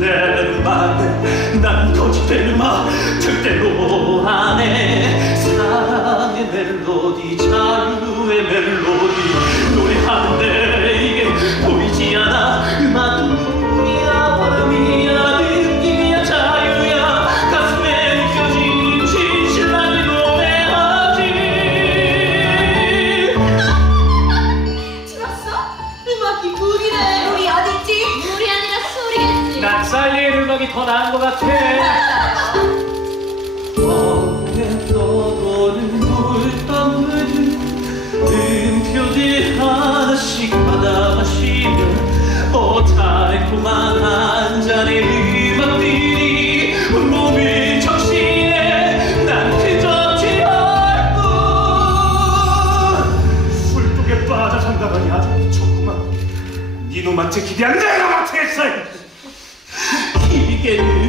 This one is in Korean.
존댓말 난 거짓말만 절대로 안해. 사랑의 멜로디 자유의 멜로디. 노래하는데 이게 보이지 않아. 음악은 꿈이야 바람이야 느낌이야 자유야. 가슴에 느껴진 진실함이 노래하지. 들었어? 음악이 불이래 우리 어딨지? 우리 적이 더 나은 것 같아. 어느 떠도는 물방울들 음표들 하나씩 받아 마시면 어 달콤한 한 잔의 음악들이 몸을 빠져 산다더니 아주 미쳤구만. 니놈한테 기대한 내가 못했어 이